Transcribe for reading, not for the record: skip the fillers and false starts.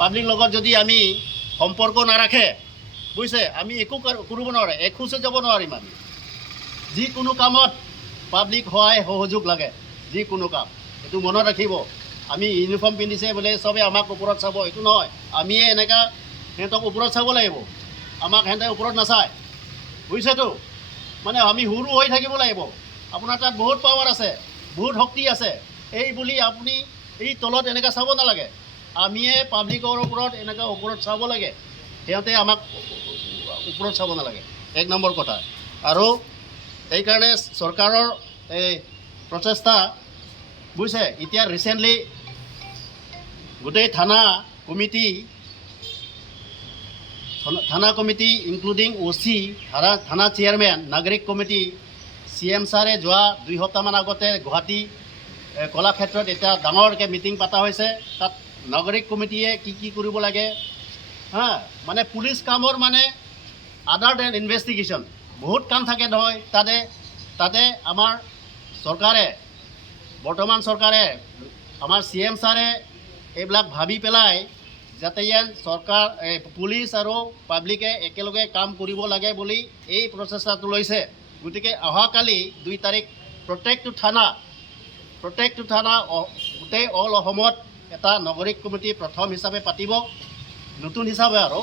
public লগত যদি আমি সম্পৰ্ক নাৰাখে বুজিছে আমি একো কৰিব নোৱাৰে এখোজে যাব নোৱাৰিম আমি যিকোনো কামত পাব্লিক সহায় সহযোগ লাগে যিকোনো কাম এইটো মনত ৰাখিব আমি ইউনিফৰ্ম পিন্ধিছে বোলে চবে আমাক ওপৰত চাব এইটো নহয় আমিয়ে এনেকুৱা সিহঁতক ওপৰত চাব লাগিব আমাক সিহঁতে ওপৰত নাচায় বুজিছেতো মানে আমি সৰু হৈ থাকিব লাগিব আপোনাৰ তাত বহুত পাৱাৰ আছে বহুত শক্তি আছে এই বুলি আপুনি এই তলত এনেকৈ চাব নালাগে আমিয়ে পাব্লিকৰ ওপৰত এনেকৈ ওপৰত চাব লাগে সিহঁতে আমাক ওপৰত চাব নালাগে এক নম্বৰ কথা আৰু এইকাৰণে চৰকাৰৰ এই প্ৰচেষ্টা বুজিছে এতিয়া ৰিচেণ্টলি গোটেই থানা কমিটি ইনক্লুডিং OC থানা চেয়াৰমেন নাগৰিক কমিটি CM ছাৰে যোৱা 2 সপ্তাহমান আগতে গুৱাহাটী কলাক্ষেত্ৰত এটা ডাঙৰকৈ মিটিং পতা হৈছে তাত নাগৰিক কমিটিয়ে কি কৰিব লাগে হা মানে পুলিচ কামৰ মানে আদাৰ দেন ইনভেষ্টিগেশ্যন বহুত কাম থাকে নহয় তাতে আমাৰ চৰকাৰে বৰ্তমান চৰকাৰে আমাৰ CM ছাৰে এইবিলাক ভাবি পেলাই যাতে ইয়াত চৰকাৰ পুলিচ আৰু পাব্লিকে একেলগে কাম কৰিব লাগে বুলি এই প্ৰচেষ্টাটো লৈছে গতিকে অহাকালি 2 তাৰিখ প্ৰত্যেকটো থানা গোটেই অল অসমত এটা নাগৰিক কমিটি প্ৰথম হিচাপে পাতিব নতুন হিচাপে আৰু